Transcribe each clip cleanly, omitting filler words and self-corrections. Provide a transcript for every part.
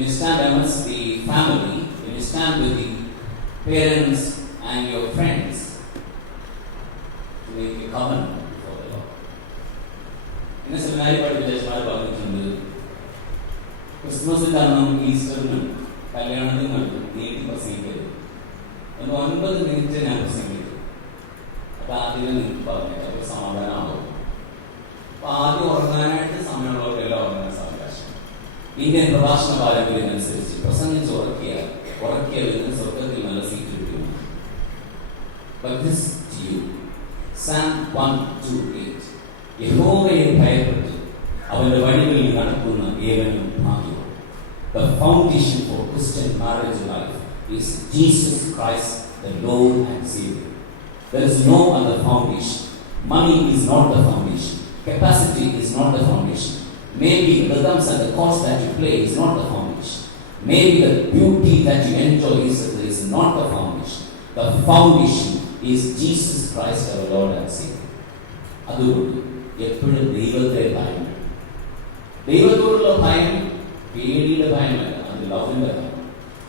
when you stand amongst the family, when you stand with the parents and your friends to make a covenant before the Lord. In a seminary പഠിപ്പിച്ചമാർ പറഞ്ഞിട്ടുണ്ട്, ക്രിസ്മസിന്റെ അന്നും ഈസ്റ്ററിനും കല്യാണത്തിനും നീട്ടി പ്രസംഗിക്കരുത്. 9 minute ഞാൻ പ്രസംഗിക്കും. അപ്പൊ ആദ്യം നിങ്ങൾക്ക് പറഞ്ഞേക്കാം, അപ്പൊ സമാധാനമാകും. അപ്പൊ ആദ്യം ഉറങ്ങാനായിട്ട് സമയമുള്ളവർക്കെല്ലാം ഉറങ്ങാൻ സാവകാശം. ഇന്ത്യൻ പ്രഭാഷണ പാരമ്പര്യം അനുസരിച്ച് പ്രസംഗിച്ച് ഉറക്കിയവരിന് സ്വർഗത്തിൽ നല്ല സീറ്റ് കിട്ടും. But this to you, Psalm 1:2-8, യഹോവയെ ഭയപ്പെട്ട് അവന്റെ വഴികളിൽ നടക്കുന്ന ഏവനും ഭാഗ്യവാൻ. The foundation for Christian marriage life is Jesus Christ, the Lord and Savior. There is no other foundation. Money is not the foundation. Capacity is not the foundation. Maybe the rhythms and the chords that you play is not the foundation. Maybe the beauty that you enjoy is not the foundation. The foundation is Jesus Christ, our Lord and Savior. അതുകൊണ്ട് എപ്പോഴും ദൈവത്തെ ഭയം. ദൈവത്തോടുള്ള ഭയം പേടിയുടെ ഭയമല്ല, അത് ലവിന്റെ ഭയം.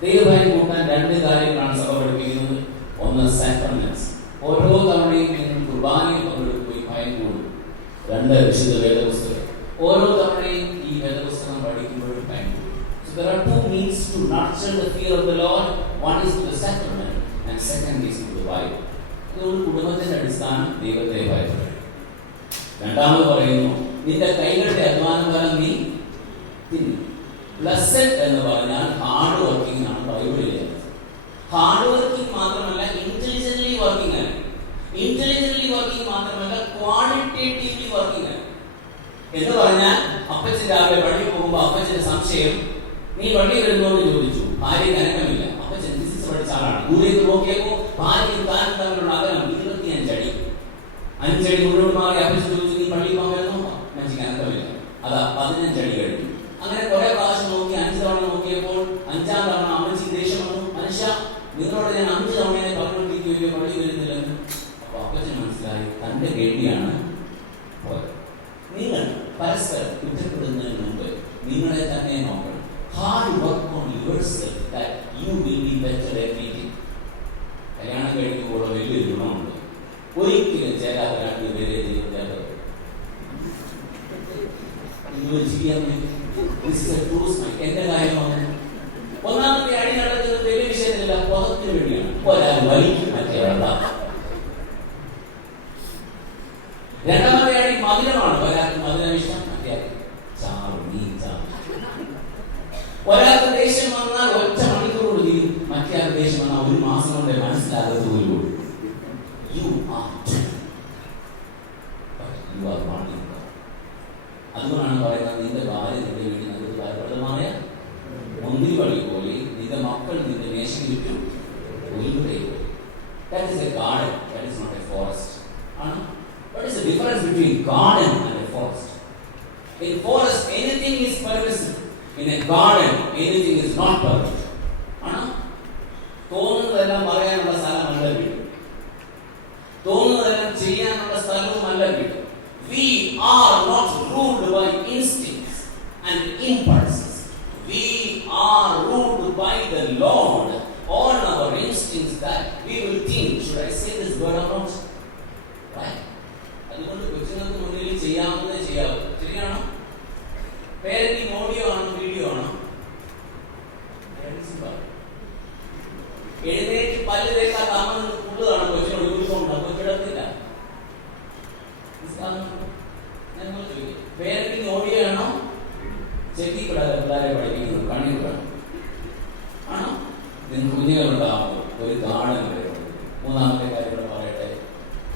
ദൈവഭയം കൂട്ടാൻ 2 കാര്യങ്ങളാണ് സഭ പഠിപ്പിക്കുന്നത്. ഒന്ന് സാക്രമെന്റ്സ്. ഓരോ തവണയും നിങ്ങൾ കുർബാനയിൽ പങ്കെടുക്കുകയും ഭയം കൂടും. 2 വിശുദ്ധ വേദപുസ്തകം. ഓരോ തവണയും ഈ വേദപുസ്തകം പഠിക്കുമ്പോഴും ഭയം കൂടും. So there are 2 means to nurture the fear of the Lord. One is through the sacrament and second is through the Bible. അതുകൊണ്ട് കുടുംബത്തിന്റെ അടിസ്ഥാനം ദൈവത്തെ ഭയപ്പെടുക. രണ്ടാമത് പറയുന്നു, നിന്റെ കൈകളുടെ അധ്വാനം ഫലം നീ തിന്നു. ബ്ലെസ്സഡ് എന്ന് പറഞ്ഞാൽ ഹാർഡ് വർക്കിംഗ് ആണ് ബൈബിളിൽ. ഹാർഡ് വർക്കിംഗ് മാത്രമല്ല, ഇന്റലിജന്റ്ലി വർക്കിംഗ് ആണ്. ഇന്റലിജന്റ്ലി വർക്കിംഗ് മാത്രമല്ല, ക്വാളിറ്റേറ്റീവ്ലി വർക്കിംഗ് ആണ്. എന്ന് പറഞ്ഞാൽ അപ്പച്ചൻ രാവിലെ പള്ളി പോകുമ്പോൾ അപ്പച്ചന്റെ സംശയം, നീ പള്ളി വരുന്നോട് ചോദിച്ചു, ഭാര്യയ്ക്ക് അനക്കമില്ല. അപ്പച്ചൻ ഫിസിക്സ് പഠിച്ച ആളാണ്. ദൂരേക്ക് നോക്കിയപ്പോൾ ഭാര്യയും താനും തമ്മിലുള്ള അകലം 25 അടി. 5 അടി മുന്നോട്ട് മാറി അപ്പച്ചൻ ചോദിച്ചു, നീ പള്ളി പോകാൻ വരുന്നോ? അമ്മച്ചിക്ക് അനക്കമില്ല. അതാ 15 അടി കഴിഞ്ഞു. അങ്ങനെ കുറെ പ്രാവശ്യം നോക്കി, 5 തവണ നോക്കിയപ്പോൾ 5ാം തവണ അമ്മച്ചിക്ക് ദേഷ്യം വന്നു. മനുഷ്യ, നിങ്ങളോട് ഞാൻ 5 തവണയെ പറഞ്ഞുകൊണ്ടിരിക്കുകയോ പള്ളി വരുന്നില്ലെന്ന്. അപ്പൊ അപ്പച്ചൻ മനസ്സിലായി, തന്റെ കേട്ടിയാണ് പോയത്. നിങ്ങൾ പരസ്പരം കുറ്റപ്പെടുന്നതിന് മുമ്പ് നിങ്ങളെ തന്നെ നോക്കണം. Hard work on yourself that you will be better every day. കല്യാണം കഴിക്കുമ്പോൾ വലിയൊരു ഗുണമുണ്ട്. ഒരിക്കലും ചേരാത്ത 2 പേരെ ദൈവം ചേർത്ത് ചെയ്യാൻ എന്റെ കാര്യമാണ്. 1ാമത്തെ അടി നടക്കുന്നത് വലിയ വിഷയത്തില്ല, പുറത്തിന് വേണ്ടിയാണ്. ഒരാൾ വലിക്കും, മറ്റേ 2ാമത്തെ അടി മധുരമാണ്. ഒരാൾക്ക് മധുരം ഇഷ്ടം, മറ്റേ ചാറും നീ ചാറും. ഒരാൾക്ക് ദേഷ്യം വന്നാൽ 1 മണിക്കൂർ ചെയ്യും, മറ്റേ ദേഷ്യം വന്നാൽ 1 മാസം കൊണ്ട് മനസ്സിലാകാത്ത പോലും. അതുകൊണ്ടാണ് പറയുന്നത്, നിന്റെ ഭാര്യ നിന്റെ വീട്ടിൽ നിനക്ക് ഫലപ്രദമായ മുന്തിരി വള്ളി പോലെ, നിന്റെ മക്കൾ നിന്റെ മേശയ്ക്ക് ചുറ്റും ഒരുപോലെ. That is a garden, that is not a forest. What is the difference between garden and a forest? In forest anything is permissible. In a garden anything is not permissible. തോന്നുന്നതെല്ലാം പറയാനുള്ള സ്ഥലമല്ല വീട്. തോന്നുന്നതെല്ലാം ചെയ്യാനുള്ള സ്ഥലവുമല്ല വീട്. We are not ruled by instincts and impulses. We are ruled by the Lord. All our instincts that we will think, should I say this word or not? Right? അതുകൊണ്ട് കൊച്ചുങ്ങൾക്ക് മുന്നിൽ ചെയ്യാവുന്നതേ ചെയ്യാവൂ. ശരിയാണോ? പേരന്റിങ് ഓഡിയോ ആണോ video ആണോ? എഴുന്നേറ്റ് പല്ല് തേക്കാൻ താമസം കൂടുതലാണ്. കൊച്ചിനോട് യൂണിഫോം കൊച്ചിടത്തില്ല. പേരന്റിങ് ഓഡിയോ ആണോ? ചെക്കി കൂടാതെ പിള്ളേരെ പഠിപ്പിക്കുന്നത് കണ്ണി കൂടാണ് ആണോ? നിങ്ങൾക്ക് കുഞ്ഞുങ്ങളുണ്ടാകുമ്പോൾ ഒരു ഗാർഡൻ വരും. 3ാമത്തെ കാര്യം കൂടെ പറയട്ടെ,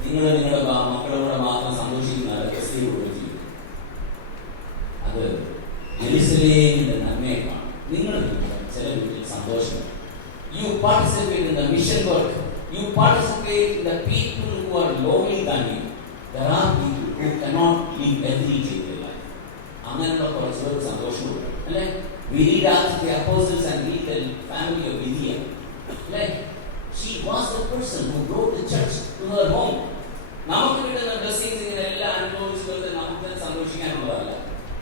നിങ്ങൾ നിങ്ങളുടെ മക്കളോടെ മാത്രം സന്തോഷിക്കുന്ന ക്രിസ്തീയ ചെയ്യും. അത് യെരൂശലേമിന്റെ നന്മയേക്കാണ്. നിങ്ങൾ ചില വീട്ടിൽ സന്തോഷം. You participate in the mission work. You participate in the people who are lowly than you. There are people who cannot live every day their life. അങ്ങനെയുള്ള കുറച്ച് സന്തോഷമുണ്ട് അല്ലേ? We read after the apostles and read the family of Lydia. Like she was the person who brought the church to her home. നമുക്ക് കിട്ടുന്ന blessings ഇങ്ങനെല്ലാം അനുഭവിച്ചുകൊണ്ട് നമുക്ക് സന്തോഷിക്കാനുള്ളതല്ല.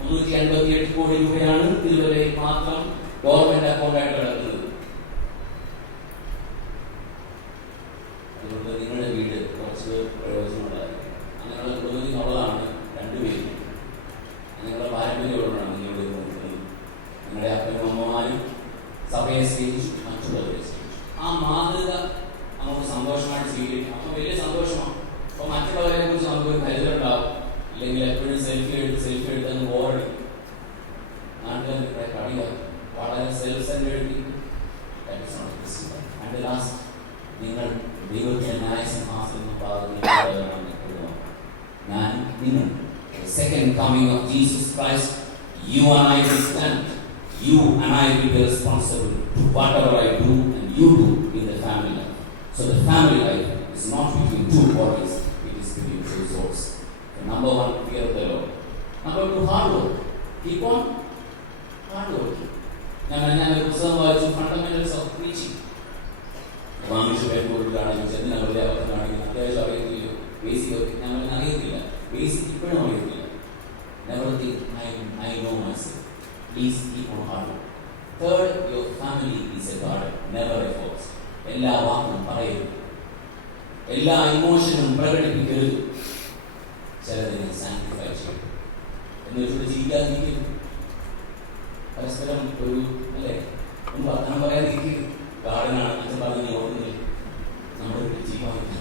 388 കോടി രൂപയാണ് ഇതുവരെ മാത്രം ഗവൺമെന്റ് അക്കൗണ്ടായിട്ട് കിടക്കുന്നത്. അതുകൊണ്ട് നിങ്ങളുടെ വീട് കുറച്ച് പ്രയോജനമുള്ളതായിരിക്കും. അങ്ങനെയുള്ള കുടുംബത്തിനുള്ളതാണ് രണ്ടുപേരും. അങ്ങനെയുള്ള പാരമ്പര്യമുള്ളതാണ് നിങ്ങളുടെ നോക്കുന്നത്. നിങ്ങളുടെ അപ്പനും അമ്മമാരും സഭയെ സ്നേഹിച്ചു, മറ്റുള്ളവരെ സ്നേഹിച്ചു. ആ മാതൃക നമുക്ക് സന്തോഷമായിട്ട് സ്വീകരിക്കും. അപ്പം വലിയ സന്തോഷമാണ്. അപ്പോൾ മറ്റുള്ളവരെ കുറിച്ച് നമുക്കൊരു കരുതലുണ്ടാവും. ഇല്ലെങ്കിൽ എപ്പോഴും സെൽഫി എടുത്തങ്ങ് ബോറടി. നാട്ടുകാരുടെ കളിയ വളരെ സെൽഫ് സെൻട്രേഡ്. ആൻഡ് ലാസ്റ്റ്, നിങ്ങൾ ദൈവത്തിന്റെ ന്യായസിംഹാസനം പ്രാർത്ഥിക്കുന്നവരാണ്. ഞാൻ നിങ്ങൾ second coming of Jesus Christ, you and I will stand. You and I will be responsible to whatever I do and you do in the family life. So the family life is not between two bodies, it is between two souls. So number one, fear of the Lord. Number two, hard work. Keep on hard working. ഞാൻ ഒരു പുസ്തകം വായിച്ചു, fundamentals of preaching. വാങ്ങിച്ചു പേരുകാണെങ്കിൽ ചെന്ന് അവരുടെ അവർക്ക് കാണിക്കുന്നു. അത്യാവശ്യം അറിയത്തില്ല, ബേസിക് ഞാൻ അറിയത്തില്ല, ബേസിക് ഇപ്പോഴും അറിയത്തില്ല. Never think I know myself. Please keep on hard work. Third, your family is a garden, never a forest. എല്ലാ വാക്കും പറയരുത്, എല്ലാ ഇമോഷനും പ്രകടിപ്പിക്കരുത്. ചിലതിനെ സാക്രിഫൈ ചെയ്യും എന്ന് വെച്ചിട്ട് ജീവിക്കാതിരിക്കും. പരസ്പരം ഒരു അല്ലേ ഒന്ന് വർത്തമാനം പറയാതിരിക്കും. ഗാർഡനാണ് അച്ഛൻ പറഞ്ഞ് ഓർക്കുന്നില്ല, നമ്മുടെ ജീവിക്കാൻ.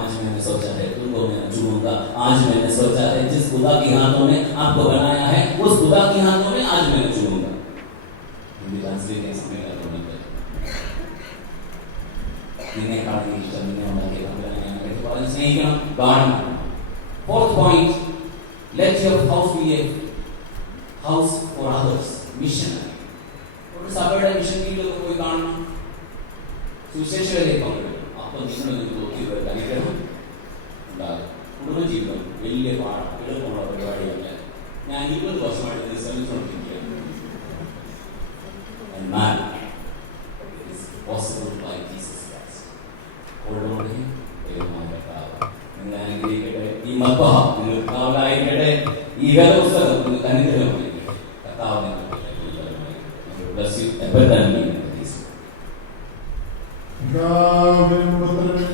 आज मैंने सोचा है तुमको मैं चुनूंगा, आज मैंने सोचा है जिस खुदा के हाथों ने आपको बनाया है उस खुदा के हाथों में आज मैंने चुनूंगा. हिंदी ट्रांसलेट नहीं समझ रहा तो നിന്നെ കാണുന്ന ഇഷ്ടം നിന്നെ ഉണ്ടാക്കിയ സ്നേഹിക്കണം, കാണണം. Fourth point, let your house be a house for others, missionary. ഒരു സഭയുടെ മിഷൻ ഫീൽഡിലൊക്കെ പോയി കാണണം, സുവിശേഷകരെ പങ്കെടുക്കണം. അപ്പോൾ നിങ്ങളൊരു നോക്കിയവർക്ക് അനുഗ്രഹം ഉണ്ടാകും. കുടുംബജീവിതം വലിയ എളുപ്പമുള്ള പരിപാടിയല്ല. ഞാൻ 20 വർഷമായിട്ട് ഇത് ശ്രമിച്ചുകൊണ്ടിരിക്കുകയാണ്. എന്നാൽ it is possible by Jesus Christ. ഓടുകൊണ്ട് ദൈവമായ കർത്താവ് നിങ്ങളെ അനുഗ്രഹിക്കട്ടെ. ഈ മദ്ബഹ നിങ്ങൾക്ക് കാവലായിരിക്കട്ടെ. ഈ വേദപുസ്തകം